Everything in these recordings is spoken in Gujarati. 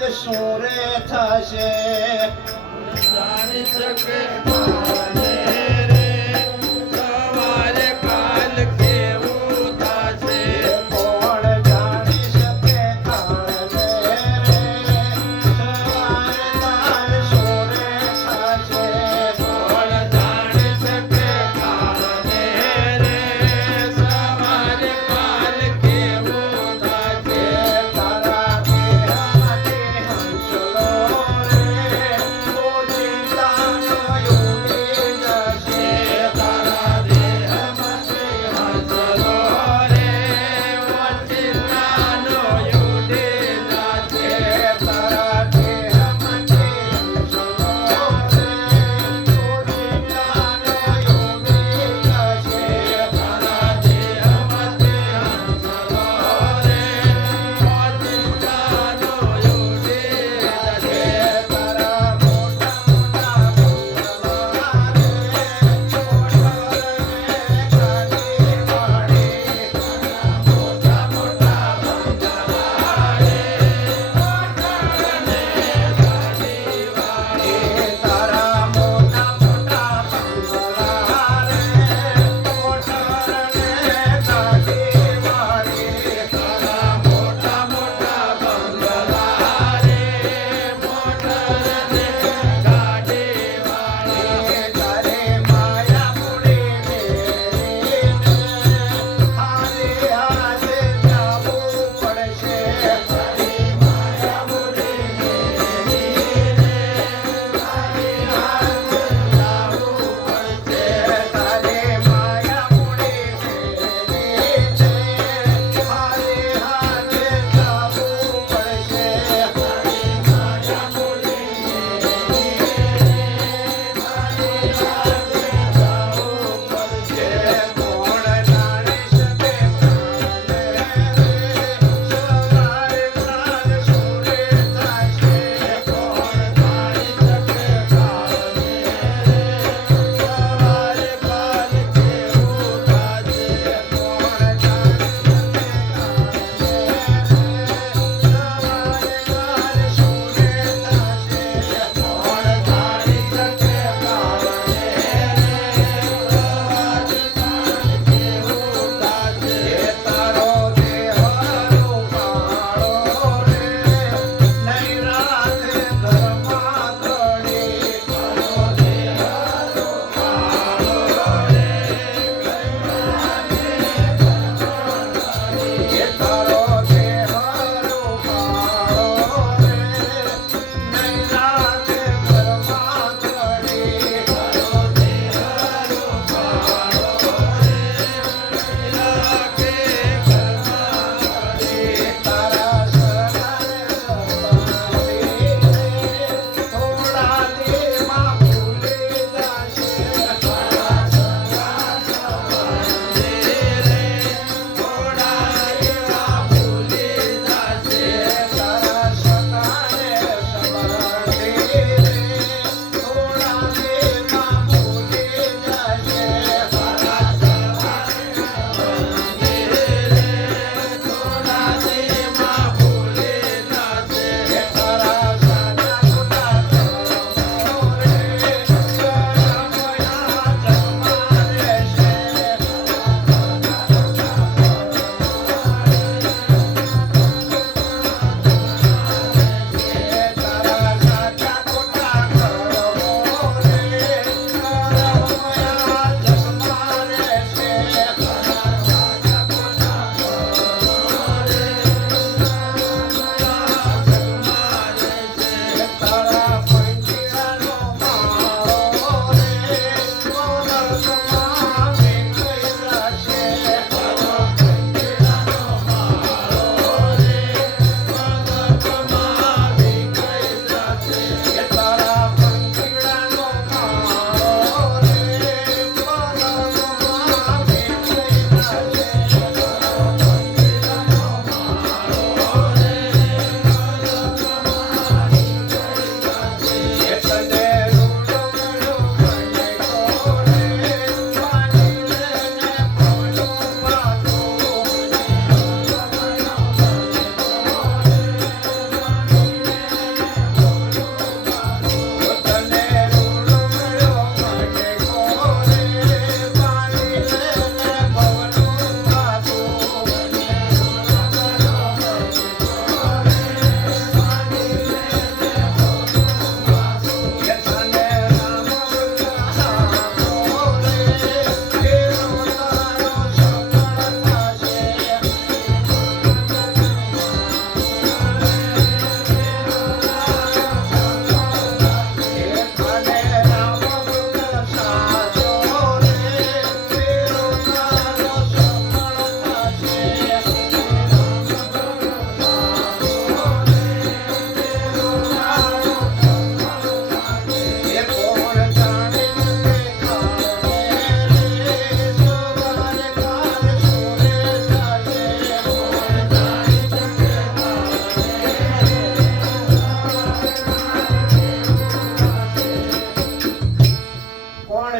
શું થશે. શકે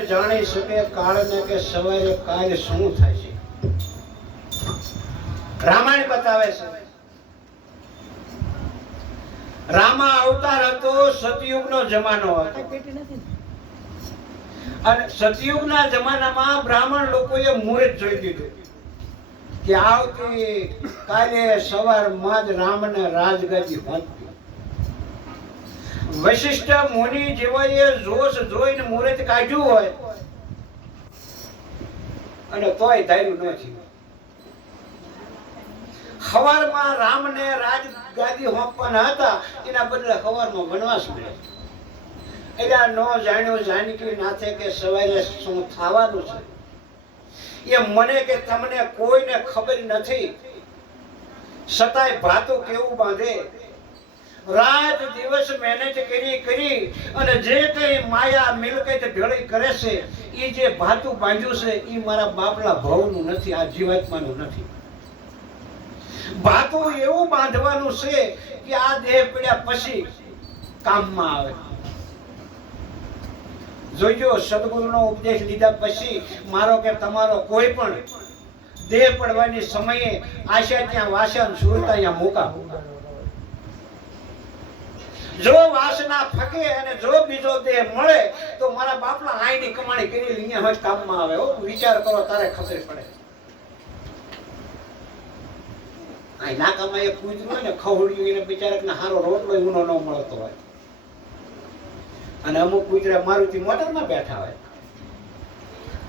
જાણી શકે કાળને કે સવારે કાલ શું થાય છે? રામાયણ બતાવે છે. રામા અવતાર હતો સતયુગનો જમાનો હતો. અને સતયુગના જમાનામાં બ્રાહ્મણ લોકોએ મુહૂર્ત જોઈ દીધું કે આવતી કાલે સવારમાં જ રામને રાજગાદી હોંપી વશિષ્ઠ મુનિ જેવાએ જોશ જોઈને મુહૂર્ત કાઢ્યું હોય, અને તોય ધાર્યું નથી હવારમાં રામને રાજગાદી હોંપવાના હતા, એના બદલે હવારમાં વનવાસ મળે એટલે ન જાણ્યો જાનકી નાથે કે સવારે શું થવાનું છે. એ મને કે તમને કોઈને ખબર નથી. છતાંય ભાતું કેવું બાંધે રાત દિવસ મહેનત કરી કરી અને જે કઈ માયા મિલકત ભેળી કરે છે એ જે ભાતું બાંધ્યું છે એ મારા બાપલા ભવનું નથી, આ જીવાત્માનું નથી. ભાતું એવું બાંધવાનું છે કે આ દેહ પડ્યા પછી કામમાં આવે. જોઈજો સદગુરુનો ઉપદેશ લીધા પછી, મારો કે તમારો કોઈ પણ દેહ પડવાની સમયે આશા ત્યાં વાસણ સુરતા ત્યાં મૂકા. જો વાસના ફકે અને જો બીજો દેહ મળે, તો મારા બાપના આઈની કમાણી કરી અહીંયા હોય કામમાં આવે? હો વિચાર કરો, તારે ખબર પડે. આ ના કમાય હોય ને ખવડ્યું એને બિચારકને હારો રોટલો ઊનો ન મળતો હોય. અને અમુક કૂતરા મારુતિ મોટરમાં બેઠા હોય.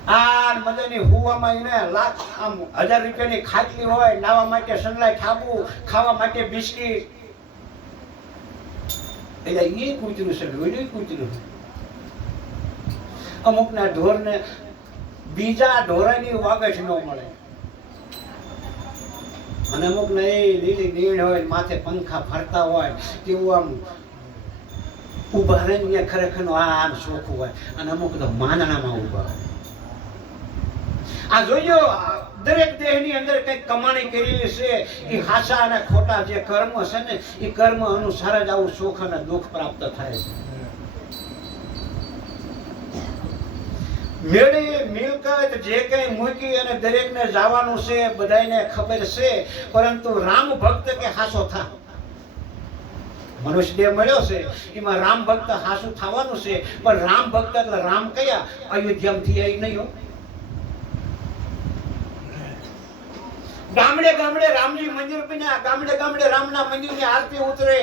આ મજાની હુવામાં એને લાખ, આમ હજાર રૂપિયાની ખાટલી હોય, નાવા માટે સનલાઈ ખાબુ, ખાવા માટે બિસ્કીટ એટલે એ કૂતરું છે લોહીનું કૂતરું અમુકના ઢોરને બીજા ઢોરાની વાગશ ન મળે. અને અમુક ને લીલી નીણ હોય, માથે પંખા ફરતા હોય તેવું આમ ઊભા રહીને ખરેખર આ આમ શોખું હોય. અને અમુક તો માંદણામાં ઊભા હોય. આ આ દરેક દેહની અંદર કંઈક કમાણી કરેલી છે. એ હાસા અને ખોટા જે કર્મ છે ને, એ કર્મ અનુસાર જ આવું સુખ અને દુઃખ પ્રાપ્ત થાય છે. મેળી મિલકત જે કંઈ મૂકી અને દરેકને જવાનું છે બધાને ખબર છે, પરંતુ રામ ભક્ત કે હાસો થા? મનુષ્ય દેહ મળ્યો છે, એમાં રામ ભક્ત હાસું થવાનું છે, પણ રામ ભક્ત એટલે રામ કયા? અયોધ્યામાંથી આવી નહીં હો. ગામડે ગામડે રામજી મંદિર બન્યા. ગામડે ગામડે રામના મંદિરની આરતી ઉતરે.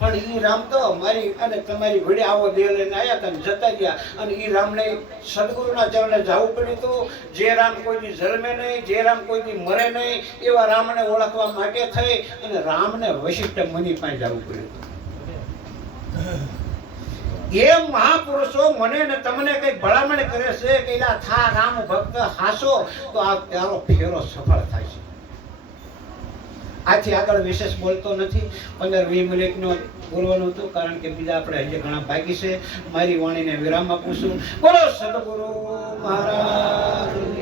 પણ ઈ રામ તો મારી અને તમારી ઘોડે આવો દેહ લઈને આવ્યા હતા જતા ગયા. અને ઈ રામને સદગુરુના ચરણે જવું પડ્યું હતું. જે રામ કોઈની જન્મે નહીં, જે રામ કોઈની મરે નહીં, એવા રામને ઓળખવા માટે થઈ અને રામને વશિષ્ઠ મુનિ પાસે જવું પડ્યું એ મહાપુરુષો મને ને તમને કઈ ભલામણ કરે છે કે આ થા રામ ભક્ત હાસો, તો આ તારો ફેરો સફળ થાય છે. આથી આગળ વિશેષ બોલતો નથી. પંદર વીસ મિનિટનો બોલવાનું હતું, કારણ કે બીજા આપણે હજી ઘણા બાકી છે. મારી વાણીને વિરામ આપું છું. બોલો સદગુરુ મહારાજ.